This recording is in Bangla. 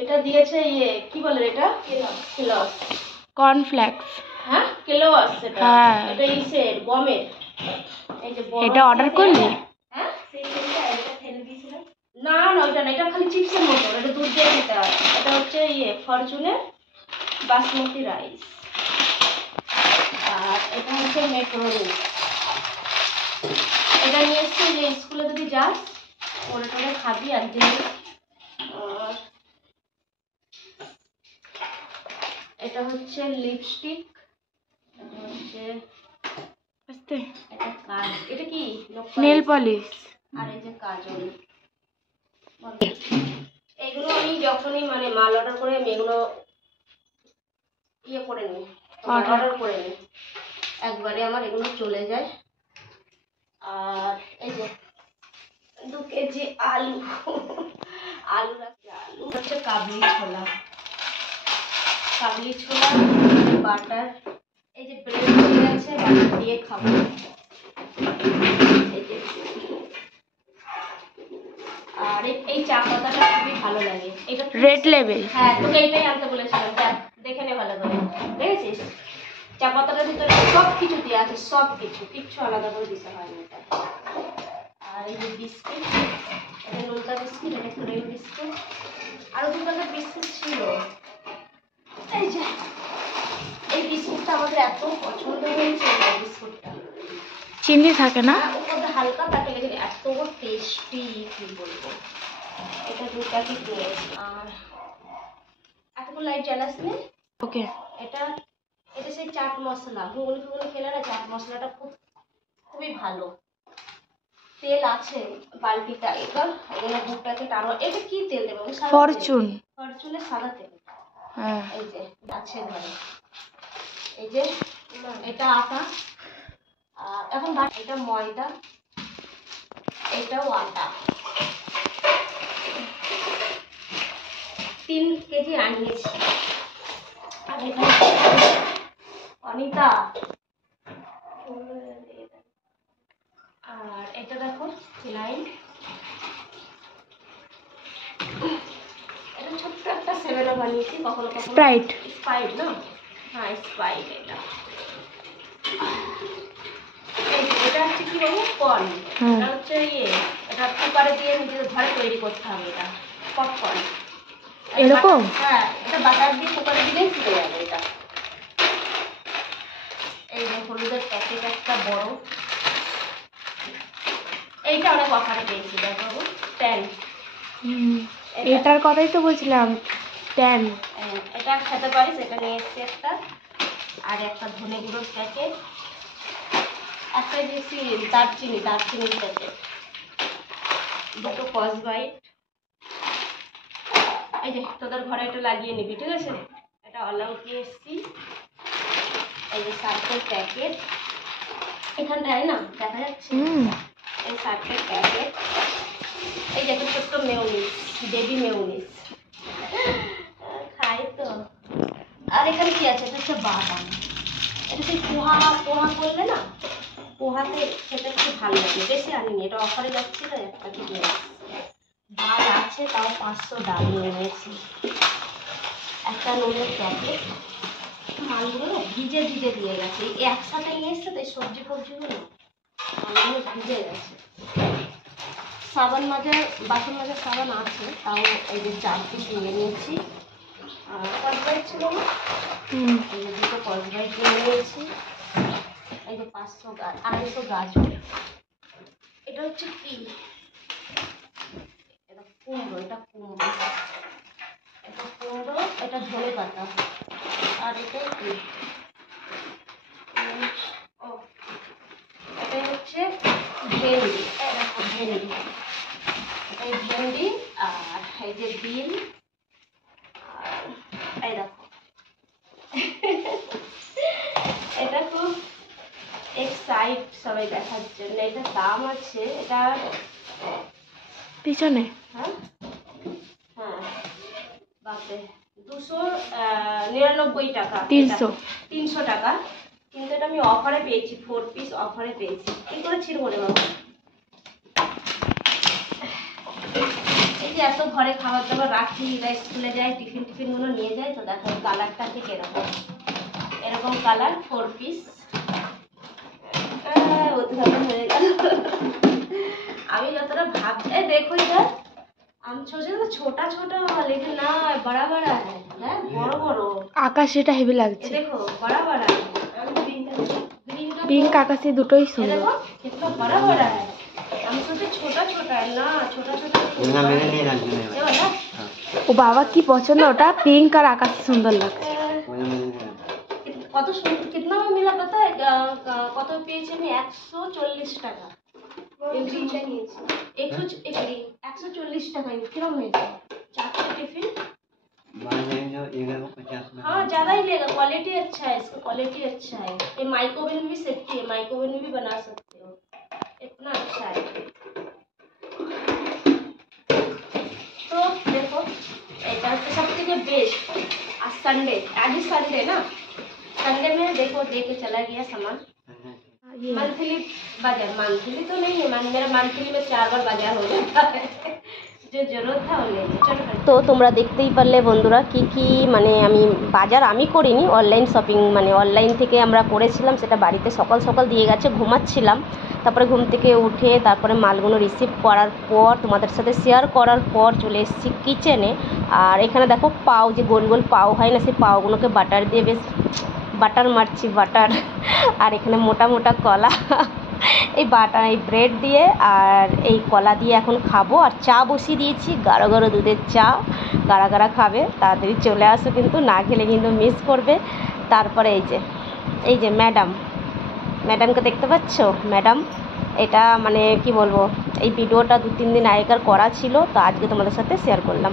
এটা দিয়েছে ইয়ে কি বলে এটা কেলস কর্নফ্লেক্স। হ্যাঁ কেলস এটা। হ্যাঁ এটা ইসের গমের। এই যে এটা অর্ডার করলি? হ্যাঁ সেই তেলটা এটা ফেলে দিয়েছিলাম। না না ওটা না, এটা খালি চিপসের মতো, এটা দুধ দিয়ে খেতে হয়। এটা হচ্ছে ইয়ে ফরচুনের বাসমতি রাইস। আর এটা হচ্ছে ম্যাকারনি। এটা নিয়ে এসছি যে স্কুলে যদি যাস ওরে টোরে খাবি একদিন। আর এটা হচ্ছে লিপস্টিক, হচ্ছে এটা কাজ, এটা কি নেল পলিশ। আর এই যে কাজল। এগুলো আমি যখনই মানে মাল অর্ডার করে আমি এগুলো ইয়ে করে নিই, অর্ডার করে নিই, একবারে আমার এগুলো চলে যায়। আর এই যে 2 কেজি আলু, আলু রাখছি। আলু হচ্ছে কাবলি ছোলা, কাবলি ছোলা, বাটার। এই যে ব্রেড দিয়ে আছে, বাটার দিয়ে খাবো। এই যে আর এই চা পাতাটা খুবই ভালো লাগে, এটা রেড লেবেল। হ্যাঁ তোকে এইটাই আনতে বলেছিলাম, দেখ দেখে নে ভালো করে, দেখেছিস চা পাতাটার ভিতরে সব কিছু দেওয়া আছে, সব কিছু, কিচ্ছু আলাদা করে দিতে হয় না এটা। আর এই যে বিস্কিট, এটা নোনতা বিস্কিট, এটা ক্রিম বিস্কিট, আরো 2 টাকার বিস্কিট ছিল। এই যে এই বিস্কুটটা আমাদের এত পছন্দ হয়েছে, এই বিস্কুটটা চিনি থাকে না, ওটা হালকা থাকে লেগে এত টেস্টি কি বলবো। এটা 2 প্যাকেট নিয়েছি। আর এতগুলো লাইট জ্বালাসনি। ওকে। এটা এটা সেই চাট মশলা, ঘুগনি খেলে না চাট মশলাটা খুবই ভালো। তেল আছে বালতিটা, এবার এখানে 2 প্যাকেট। আর এটা কি তেল দেবো? ফরচুন, ফরচুনের সাদা তেল। হ্যাঁ এই যে আছে ঘরে। এই যে এটা আটা, আর এখন এটা ময়দা, এটাও আটা। 3 কেজি আনিয়েছি। আর এটা অনিতা, আর এটা দেখো ফিনাইল, এটা ছোট্ট একটা 7 বানিয়েছি। কখনো কখনো স্প্রাইট, স্প্রাইট না, হ্যাঁ স্প্রাইট। এটা হচ্ছে কি বলবো কর্ন, এটা হচ্ছে ইয়ে, এটা কুকারে দিয়ে নিজেদের ঘরে তৈরি করতে হবে। এটা পপকর্ন এরকম। হ্যাঁ এটা বাটার দিয়ে কুকারে দিলেই ফুটে যাবে এটা। এই যে হলুদের প্যাকেট একটা বড়, এইটা অনেক অফারে পেয়েছি দেখো 10। এটার কথাই তো বলছিলাম 10। এটা খেতে পারিস, এটা নিয়ে এসছি একটা। আর একটা ধনে গুঁড়োর প্যাকেট, একটা দিয়েছি দারচিনির প্যাকেট, 2 কসবাইট। এই যে তোদের ঘরে এটা লাগিয়ে নিবি, ঠিক আছে? এটা অল আউট দিয়ে এসছি। এই যে সার্ফের প্যাকেট, এখানটায় না দেখা যাচ্ছে, এই সার্ফের প্যাকেট। এই যে একটা ছোট্ট মেয়োনিজ, বেবি মেয়োনিজ খাই তো। আর এখানে কি আছে? এটা হচ্ছে বাদাম, এটা সেই পোহা করলে না, পোহাতে খেতে খুব ভালো লাগে। বেশি আনিনি, এটা অফারে যাচ্ছিল একটা কিনে। ডাল আছে, তাও 500 ডাল নিয়ে নিয়েছি। একটা নুনের প্যাকেট, মালগুলো ভিজে দিয়ে গেছে, একসাথে নিয়ে এসছে তো এই সবজি ফবজিগুলো মালগুলো ভিজে গেছে। সাবান মাজার, বাসন মাজার সাবান আছে, তাও এই যে 4 পিস নিয়ে নিয়েছি। আর কসবাইট ছিল না, এই যে 2 কসবাইট নিয়ে নিয়েছি। এই যে 250 গাজর। এটা হচ্ছে কি, এটা কুমড়ো, এটা কুমড়ো, এটা ধনে পাতা। আর এটাই কি, এটাই হচ্ছে ভেন্ডি, দেখো ভেন্ডি, এই ভেন্ডি। আর এই যে বিন, আর এই দেখো এটা খুব এক্সাইট সবাই দেখার জন্য। এটা দাম আছে, এটা পিছনে, হ্যাঁ হ্যাঁ বাপরে 299 টাকা, 300 টাকা। কিন্তু এটা আমি অফারে পেয়েছি, 4 পিস অফারে পেয়েছি। কি করে ছিড়বো রে বাবা? এই যে এত ঘরে খাবার দাবার রাখি, এরা স্কুলে যায়, টিফিনগুলো নিয়ে যায়। তো দেখো কালারটা ঠিক এরকম এরকম কালার, 4 পিস। উদ্ঘাটন হয়ে গেল। আমি যতটা ভাবতে দেখো এটা हम सोचे तो छोटा छोटा होगा लेकिन ना बड़ा बड़ा है ना, बड़ो बड़ो। আকাশ এটা হেভি ये লাগছে। देखो बड़ा बड़ा है। পিঙ্ক আকাশে দুটোই ये সুন্দর। देखो कितना बड़ा बड़ा है। हम सोचे छोटा छोटा है ना, छोटा छोटा ना मैंने नहीं रखी है ये वाला। ও বাবা কি পছন্দ ওটা, পিঙ্ক আর আকাশ সুন্দর লাগছে। मैंने नहीं रखी কত সুন্দর, कितना में मिला पता है? কত পেয়েছি আমি? 140 টাকা। 140 টাকা কিরম হয়েছে? 4 टिफिन। बाहर जाएंगे जो 1150 में हाँ ज़्यादा ही लेगा, क्वालिटी अच्छा है, इसका क्वालिटी अच्छा है। ये माइक्रोवेव में भी सेफ्टी है, माइक्रोवेव में भी बना सकते हो, इतना अच्छा है। तो देखो এটা হচ্ছে সব থেকে বেস্ট। आज संडे, आज ही संडे ना, संडे में देखो लेके चला गया सामान। मंथली बाजार, मंथली तो नहीं है, मेरा मंथली में 4 बार बाजार हो जाता है। जो जरूरत था वो ले चलो। তো তোমরা দেখতেই পারলে বন্ধুরা কি কি মানে আমি বাজার আমি করিনি, অনলাইন শপিং মানে অনলাইন থেকে আমরা করেছিলাম। সেটা বাড়িতে সকাল সকাল দিয়ে গেছে, ঘুমাচ্ছিলাম। তারপরে ঘুম থেকে উঠে তারপরে মালগুলো রিসিভ করার পর তোমাদের সাথে শেয়ার করার পর চলে এসেছি কিচেনে। আর এখানে দেখো পাও, যে গোল গোল পাও হয় না, সেই পাওগুলোকে বাটার দিয়ে বেশ বাটার মারছি, বাটার। আর এখানে মোটা মোটা কলা, এই বাটার এই ব্রেড দিয়ে আর এই কলা দিয়ে এখন খাবো। আর চা বসিয়ে দিয়েছি, গাঢ় গাঢ় দুধের চা, গাঢ়া গাঢ়া খাবে। তাড়াতাড়ি চলে আসো, কিন্তু না খেলে কিন্তু মিস করবে। তারপরে এই যে ম্যাডামকে দেখতে পাচ্ছ, ম্যাডাম। এটা মানে কি বলবো, এই ভিডিওটা 2-3 দিন আগেকার করা ছিল, তো আজকে তোমাদের সাথে শেয়ার করলাম।